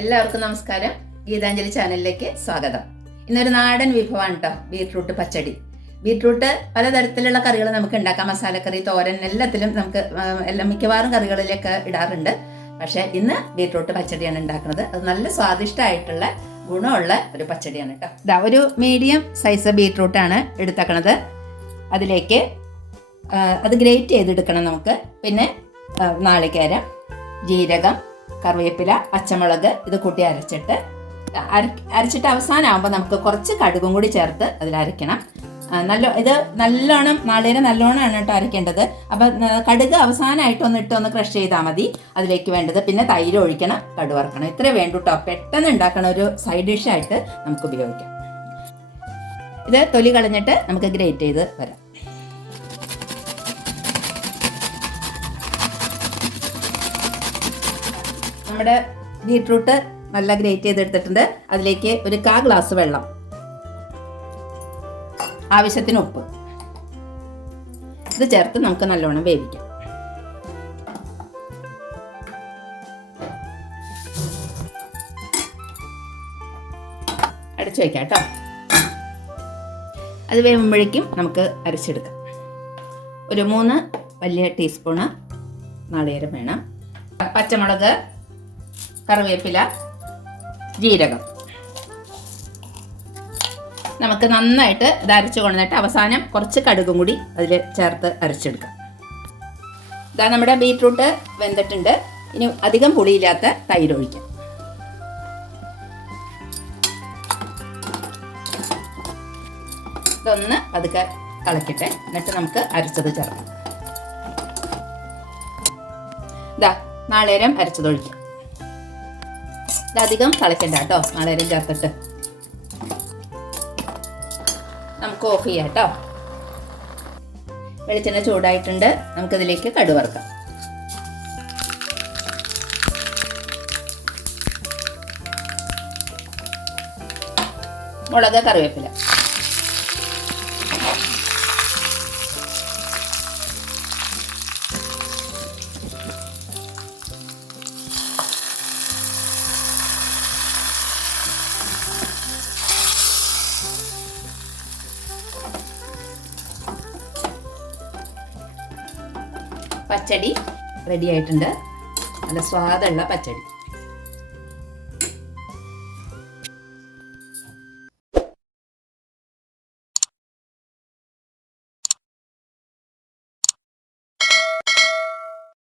എല്ലാവർക്കും നമസ്കാരം. ഗീതാഞ്ജലി ചാനലിലേക്ക് സ്വാഗതം. ഇന്നൊരു നാടൻ വിഭവമാണ് കേട്ടോ, ബീട്രൂട്ട് പച്ചടി. ബീട്രൂട്ട് പലതരത്തിലുള്ള കറികൾ നമുക്ക് ഉണ്ടാക്കാം. മസാലക്കറി, തോരൻ, എല്ലാത്തിലും നമുക്ക് മിക്കവാറും കറികളിലൊക്കെ ഇടാറുണ്ട്. പക്ഷേ ഇന്ന് ബീട്രൂട്ട് പച്ചടിയാണ് ഉണ്ടാക്കുന്നത്. അത് നല്ല സ്വാദിഷ്ടമായിട്ടുള്ള ഗുണമുള്ള ഒരു പച്ചടിയാണ് കേട്ടോ. ഇതാ ഒരു മീഡിയം സൈസ് ബീട്രൂട്ടാണ് എടുത്തേക്കണത്. അതിലേക്ക് അത് ഗ്രേറ്റ് ചെയ്തെടുക്കണം നമുക്ക്. പിന്നെ നാളികേരം, ജീരകം, കറിവേപ്പില, പച്ചമുളക് ഇത് കൂട്ടി അരച്ചിട്ട് അവസാനമാകുമ്പോൾ നമുക്ക് കുറച്ച് കടുകും കൂടി ചേർത്ത് അതിൽ അരയ്ക്കണം. നല്ലോണം നാളികേരം നല്ലോണമാണ് കേട്ടോ അരയ്ക്കേണ്ടത്. അപ്പം കടുക് അവസാനമായിട്ട് ഒന്ന് ക്രഷ് ചെയ്താൽ മതി. അതിലേക്ക് വേണ്ടത് പിന്നെ തൈര് ഒഴിക്കണം, കടുക് വറുക്കണം. ഇത്രേ വേണ്ടു കേട്ടോ. പെട്ടെന്ന് ഉണ്ടാക്കണ ഒരു സൈഡ് ഡിഷായിട്ട് നമുക്ക് ഉപയോഗിക്കാം. ഇത് തൊലി കളഞ്ഞിട്ട് നമുക്ക് ഗ്രേറ്റ് ചെയ്ത് വരാം. നമ്മുടെ ബീട്രൂട്ട് നല്ല ഗ്രേറ്റ് ചെയ്തെടുത്തിട്ടുണ്ട്. അതിലേക്ക് ഒരു 1/4 ഗ്ലാസ് വെള്ളം, ആവശ്യത്തിന് ഉപ്പ് ഇത് ചേർത്ത് നമുക്ക് നല്ലോണം വേവിക്കാം. അടച്ചു വയ്ക്കാം കേട്ടോ. അത് വേവുമ്പോഴേക്കും നമുക്ക് അരച്ചെടുക്കാം. ഒരു 3 വലിയ ടീസ്പൂണ് നാളികേരം വേണം. പച്ചമുളക്, കറിവേപ്പില, ജീരകം നമുക്ക് നന്നായിട്ട് ഇത് അരച്ചു കൊണ്ടുവന്നിട്ട് അവസാനം കുറച്ച് കടുകും കൂടി അതിൽ ചേർത്ത് അരച്ചെടുക്കാം. ഇതാ നമ്മുടെ ബീട്രൂട്ട് വെന്തിട്ടുണ്ട്. ഇനി അധികം പുളിയില്ലാത്ത തൈര് ഒഴിക്കാം. ഇതൊന്ന് പതുക്കെ തിളക്കട്ടെ. എന്നിട്ട് നമുക്ക് അരച്ചത് ചേർക്കാം. ഇതാ നാളികേരം അരച്ചതൊഴിക്കാം. ഇതധികം തിളക്കണ്ട കേട്ടോ. നാളികേരം ചേർത്തിട്ട് നമുക്ക് ഓഫ് ചെയ്യാം കേട്ടോ. വെളിച്ചെണ്ണ ചൂടായിട്ടുണ്ട്. നമുക്കിതിലേക്ക് കടുക് വറുക്കാം. മുളക്, കറിവേപ്പില, പച്ചടി റെഡി ആയിട്ടുണ്ട്. നല്ല സ്വാദുള്ള പച്ചടി.